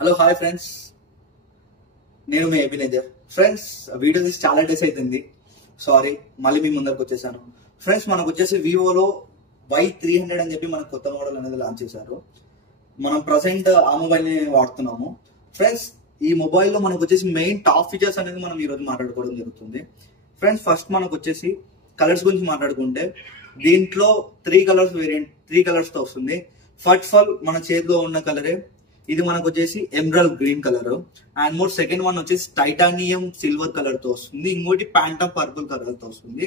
Hello hi friends, నేను మీ అభినేదర్. Friends, video తీసి చాలా డేస్ అవుతుంది. సారీ, మళ్ళీ మీ ముందరకు వచ్చేసాను. ఫ్రెండ్స్, మనకు వచ్చేసి వివోలో Y300 అని చెప్పి మనకు కొత్త మోడల్ అనేది లాంచ్ చేశారు. మనం ప్రజెంట్ ఆ మొబైల్ ని వాడుతున్నాము. ఫ్రెండ్స్, ఈ మొబైల్లో మనకు వచ్చేసి మెయిన్ టాప్ ఫీచర్స్ అనేది మనం ఈ రోజు మాట్లాడుకోవడం జరుగుతుంది. ఫ్రెండ్స్, ఫస్ట్ మనకు వచ్చేసి కలర్స్ గురించి మాట్లాడుకుంటే దీంట్లో త్రీ కలర్స్ తో వస్తుంది. ఫస్ట్ ఆఫ్ ఆల్ మన చేతిలో ఉన్న కలరే ఇది మనకు వచ్చేసి emerald green colour. And more second one వచ్చేసి టైటానియం సిల్వర్ కలర్ తో వస్తుంది. ఇంకోటి ప్యాంటమ్ పర్పుల్ కలర్ తో వస్తుంది.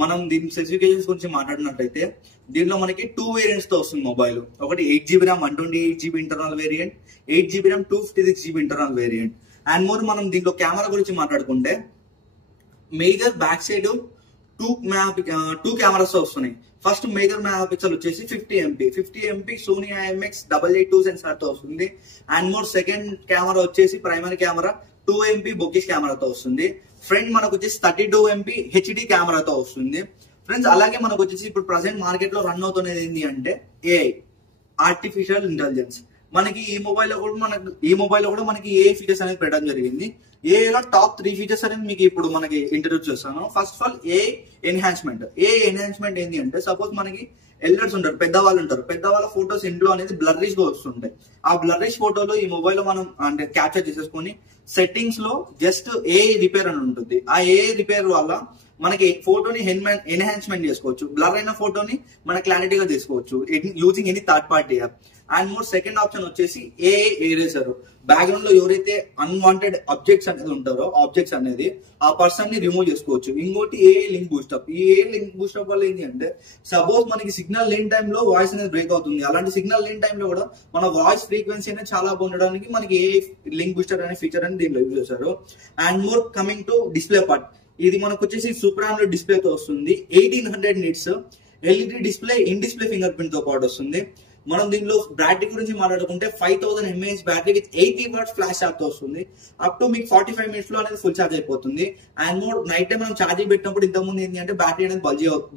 మనం దీని స్పెసిఫికేషన్స్ గురించి మాట్లాడినట్లయితే దీనిలో మనకి 2 వేరియంట్స్ తో వస్తుంది మొబైల్. ఒకటి 8GB RAM 128GB internal variant, 8GB RAM 256GB internal variant. And more మనం దీంట్లో కెమెరా గురించి మాట్లాడుకుంటే major back side two cameras వస్తున్నాయి. ఫస్ట్ మేజర్ మెగాపిక్సెల్ వచ్చేసి 50MP సోనీ IMX 882 సెన్సార్ తో వస్తుంది. అండ్ మోర్ సెకండ్ కెమెరా వచ్చేసి ప్రైమరీ కెమెరా 2MP బొకిష్ కెమెరాతో వస్తుంది. ఫ్రంట్ మనకు వచ్చేసి 32MP HD కెమెరాతో వస్తుంది. ఫ్రెండ్స్, అలాగే మనకు వచ్చేసి ఇప్పుడు ప్రజెంట్ మార్కెట్ లో రన్ అవుతున్నది ఏంటి అంటే AI, ఆర్టిఫిషియల్ ఇంటెలిజెన్స్. మనకి ఈ మొబైల్లో కూడా మనకి ఏ ఫీచర్స్ అనేది పెట్టడం జరిగింది. ఏఐలో టాప్ 3 ఫీచర్స్ అనేది మీకు ఇప్పుడు మనకి ఇంట్రడ్యూస్ చేస్తాను. First of all AI enhancement ఏంటి అంటే సపోజ్ మనకి ఎల్డర్స్ ఉంటారు, పెద్దవాళ్ళు ఉంటారు. పెద్దవాళ్ళ ఫోటోస్ ఇంట్లో అనేది బ్లర్రిష్ గా వస్తుంటాయి. ఆ బ్లర్రిష్ ఫోటోలో ఈ మొబైల్ లో మనం అంటే క్యాప్చర్ చేసేసుకొని సెట్టింగ్స్ లో జస్ట్ ఏఐ రిపేర్ అని ఉంటుంది. ఆ ఏఐ రిపేర్ వల్ల మనకి ఫోటోని ఎన్హాన్స్మెంట్ చేసుకోవచ్చు. బ్లర్ అయిన ఫోటోని మన క్లారిటీగా తీసుకోవచ్చు using any third party app. And more second option వచ్చేసి ఏఐ ఎరేజర్. బ్యాక్గ్రౌండ్ లో ఎవరైతే అన్వాంటెడ్ ఆబ్జెక్ట్స్ అనేది ఆ పర్సన్ ని రిమూవ్ చేసుకోవచ్చు. ఇంకోటి ఏఐ లింక్ బూస్టప్. ఈ ఏఐ లింక్ బూస్టప్ వల్ల ఏంటి అంటే సపోజ్ మనకి సిగ్నల్ లేని టైంలో వాయిస్ అనేది బ్రేక్ అవుతుంది. అలాంటి సిగ్నల్ లేని టైంలో కూడా మన వాయిస్ ఫ్రీక్వెన్సీ అనేది చాలా బాగుండడానికి మనకి ఏఐ లింక్ బూస్టర్ అనే ఫీచర్ అని దీనిలో యూజ్ చేశారు. And more coming to display part, ఇది మనకు వచ్చేసి సూపర్ AMOLED డిస్ప్లే తో వస్తుంది. 1800 nits LED display, in display finger print తో పాటు వస్తుంది. మనం దీనిలో బ్యాటరీ గురించి మాట్లాడుకుంటే 5000 mAh battery with 80W flash charge తో వస్తుంది. అప్ టు మీకు 45 minutes లో అనేది ఫుల్ ఛార్జ్ అయిపోతుంది. అండ్ మోర్ నైట్ టైం మనం ఛార్జింగ్ పెట్టినప్పుడు ఇంతకుముందు ఏంటి అంటే బ్యాటరీ అనేది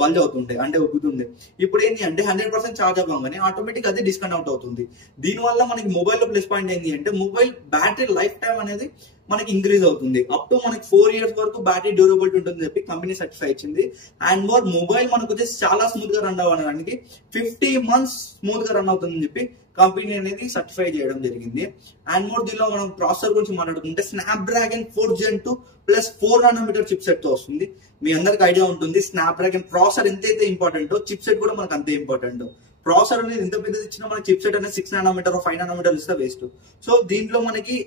బల్జ్ అవుతుండే, అంటే ఉబ్బుతుంది. ఇప్పుడు ఏంటి అంటే 100% ఛార్జ్ అవ్వగానే ఆటోమేటిక్ అది డిస్కనెక్ట్ అవుతుంది. దీనివల్ల మనకి మొబైల్ లో ప్లస్ పాయింట్ ఏంటి అంటే మొబైల్ బ్యాటరీ లైఫ్ టైం అనేది మనకి ఇంక్రీజ్ అవుతుంది. అప్ టు మనకి 4 years వరకు బ్యాటరీ డ్యూరబిలిటీ ఉంటుందని చెప్పి కంపెనీ సర్టిఫై ఇచ్చింది. అండ్ మోర్ మొబైల్ మనకు వచ్చేసి చాలా స్మూత్ గా రన్ అవ్వడానికి 50 months స్మూత్ గా రన్ అవుతుందని చెప్పి కంపెనీ అనేది సర్టిఫై చేయడం జరిగింది. అండ్ మోర్ దీనిలో మనం ప్రాసెసర్ గురించి మాట్లాడుకుంటే Snapdragon 4 Gen 2 plus 4nm chip set తో వస్తుంది. మీ అందరికి ఐడియా ఉంటుంది స్నాప్డ్రాగన్ ప్రాసెసర్ ఎంతైతే ఇంపార్టెంట్ చిప్ సెట్ కూడా మనకు అంతే ఇంపార్టెంట్. ప్రాసెసర్ అనేది ఎంత పెద్దది ఇచ్చినా మనకి చిప్ సెట్ అనేది 6nm 5nm ఇస్తే వేస్ట్. సో దీంట్లో మనకి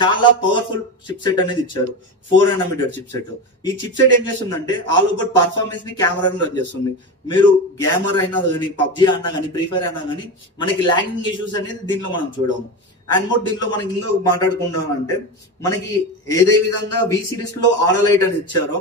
చాలా పవర్ఫుల్ చిప్ సెట్ అనేది ఇచ్చారు, 4nm చిప్ సెట్. ఈ చిప్ సెట్ ఏం చేస్తుందంటే ఆల్ ఓవర్ పర్ఫార్మెన్స్ ని కెమెరాని రన్ చేస్తుంది. మీరు గేమర్ అయినా కానీ, పబ్జీ ఆడినా కానీ, ఫ్రీ ఫైర్ అయినా కానీ మనకి ల్యాగింగ్ ఇష్యూస్ అనేది దీనిలో మనం చూడము. అండ్ మోర్ దీంట్లో మనకి ఇంకా మాట్లాడుకుంటాం అంటే మనకి ఏదే విధంగా V సిరీస్ లో ఆరోలైట్ అని ఇచ్చారో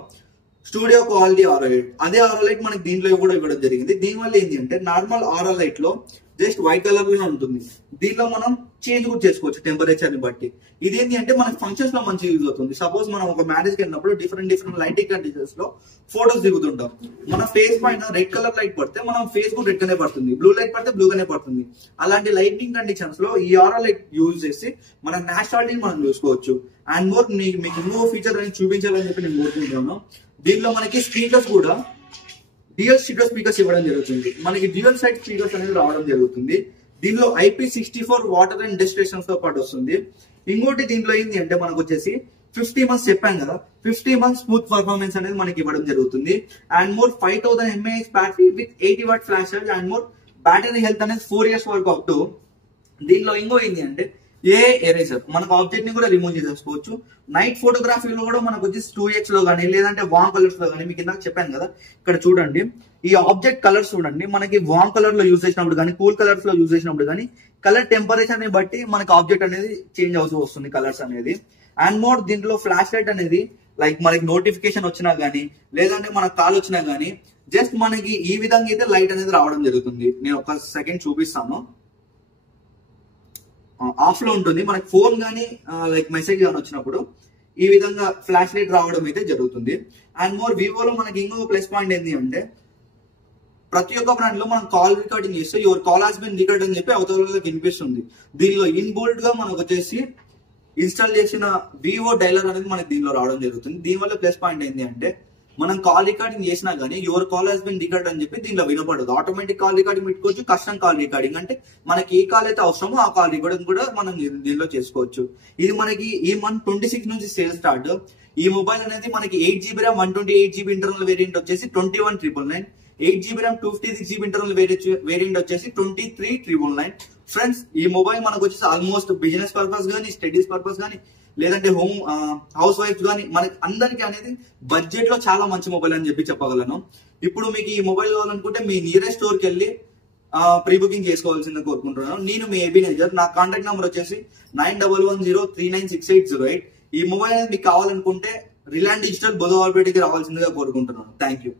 స్టూడియో క్వాలిటీ ఆరోలైట్, అదే ఆరోలైట్ మనకి దీంట్లో కూడా ఇవ్వడం జరిగింది. దీనివల్ల ఏంటి అంటే నార్మల్ ఆరోలైట్ లో జస్ట్ వైట్ కలర్ లో ఉంటుంది. దీనిలో మనం చేంజ్ కూడా చేసుకోవచ్చు టెంపరేచర్ ని బట్టి. ఇదేంటి అంటే మన ఫంక్షన్స్ లో మంచిగా యూజ్ అవుతుంది. సపోజ్ మనం ఒక మ్యారేజ్ కి వెళ్ళినప్పుడు డిఫరెంట్ లైటింగ్ కండిషన్స్ లో ఫోటోస్ దిగుతుంటాం. మన ఫేస్ పైన రెడ్ కలర్ లైట్ పడితే మనం ఫేస్ కూడా రెడ్ గానే పడుతుంది, బ్లూ లైట్ పడితే బ్లూ గానే పడుతుంది. అలాంటి లైటింగ్ కండిషన్స్ లో ఈ ఆరో లైట్ యూజ్ చేసి మన నేచురాలిటీని మనం చూసుకోవచ్చు. అండ్ మోర్ మీకు ఇంకో ఫీచర్ అనేది చూపించాలని చెప్పి నేను కోరుకుంటున్నాను. దీనిలో మనకి స్పీకర్స్ కూడా డ్యూయల్ స్టీరియో స్పీకర్స్ ఇవ్వడం జరుగుతుంది. మనకి డ్యూయల్ సైడ్ స్పీకర్స్ అనేది రావడం జరుగుతుంది. దీనిలో IP64 water and dust resistance తో పాటు వస్తుంది. ఇంకోటి దీంట్లో ఏంటి అంటే మనకు వచ్చేసి 50 months చెప్పాం కదా, 50 months స్మూత్ పర్ఫార్మెన్స్ అనేది మనకి ఇవ్వడం జరుగుతుంది. And more 5000 mAh battery with 80W flash charge. And more battery health అనేది 4 years వరకు అప్ టు. దీనిలో ఇంకో ఏంటి అంటే ఏఐ ఎరేజర్, మనకు ఆబ్జెక్ట్ ని కూడా రిమూవ్ చేసేసుకోవచ్చు. నైట్ ఫోటోగ్రఫీలో కూడా మనకు వచ్చి 2x లో కానీ లేదంటే వామ్ కలర్స్ లో కానీ, మీకు ఇందాక చెప్పాను కదా ఇక్కడ చూడండి ఈ ఆబ్జెక్ట్ కలర్స్ చూడండి. మనకి వామ్ కలర్ లో యూజ్ చేసినప్పుడు కానీ, కూల్ కలర్స్ లో యూజ్ చేసినప్పుడు కానీ కలర్ టెంపరేచర్ ని బట్టి మనకి ఆబ్జెక్ట్ అనేది చేంజ్ అవుతూ వస్తుంది కలర్స్ అనేది. అండ్ మోర్ దీంట్లో ఫ్లాష్ లైట్ అనేది లైక్ మనకి నోటిఫికేషన్ వచ్చినా గానీ లేదంటే మనకు కాల్ వచ్చినా గానీ జస్ట్ మనకి ఈ విధంగా అయితే లైట్ అనేది రావడం జరుగుతుంది. నేను ఒక సెకండ్ చూపిస్తాను. ఆఫ్ లో ఉంటుంది. మనకి ఫోన్ కానీ లైక్ మెసేజ్ కానీ వచ్చినప్పుడు ఈ విధంగా ఫ్లాష్ లైట్ రావడం అయితే జరుగుతుంది. అండ్ మోర్ వివోలో మనకి ఇంకొక ప్లస్ పాయింట్ ఏంటి అంటే ప్రతి ఒక్క బ్రాండ్ లో మనం కాల్ రికార్డింగ్ చేస్తే your call has been record అని చెప్పి అవతల వినిపిస్తుంది. దీనిలో ఇన్ బోల్డ్ గా మనకు వచ్చేసి ఇన్స్టాల్ చేసిన వివో డైలర్ అనేది మనకి దీనిలో రావడం జరుగుతుంది. దీనివల్ల ప్లస్ పాయింట్ ఏంటి అంటే మనం కాల్ రికార్డింగ్ చేసినా గానీ your call has been record అని చెప్పి దీనిలో వినపడదు. ఆటోమేటిక్ కాల్ రికార్డింగ్ పెట్టుకోవచ్చు, కస్టమ్ కాల్ రికార్డింగ్ అంటే మనకి ఏ కాల్ అయితే అవసరమో ఆ కాల్ రికార్డింగ్ కూడా మనం దీనిలో చేసుకోవచ్చు. ఇది మనకి ఈ మంత్ 26 నుంచి సేల్ స్టార్ట్. ఈ మొబైల్ అనేది మనకి 8GB RAM 128GB internal variant వచ్చేసి 21,999, 8GB RAM 256GB internal variant వచ్చేసి 23,999. ఫ్రెండ్స్ ఈ మొబైల్ మనకు వచ్చేసి ఆల్మోస్ట్ బిజినెస్ పర్పస్ గానీ, స్టడీస్ పర్పస్ గానీ, లేదంటే హౌస్ వైఫ్ గానీ మనకి అందరికి అనేది బడ్జెట్ లో చాలా మంచి మొబైల్ అని చెప్పి చెప్పగలను. ఇప్పుడు మీకు ఈ మొబైల్ కావాలనుకుంటే మీ నియరెస్ట్ స్టోర్ కి వెళ్ళి ప్రీ బుకింగ్ చేసుకోవాల్సిందని కోరుకుంటున్నాను. నేను మీ ఎబినేజర్. నా కాంటాక్ట్ నెంబర్ వచ్చేసి 9110396808. ఈ మొబైల్ అనేది మీకు కావాలనుకుంటే రిలయన్స్ డిజిటల్ బుధవారపేటకి రావాల్సిందిగా కోరుకుంటున్నాను. Thank you.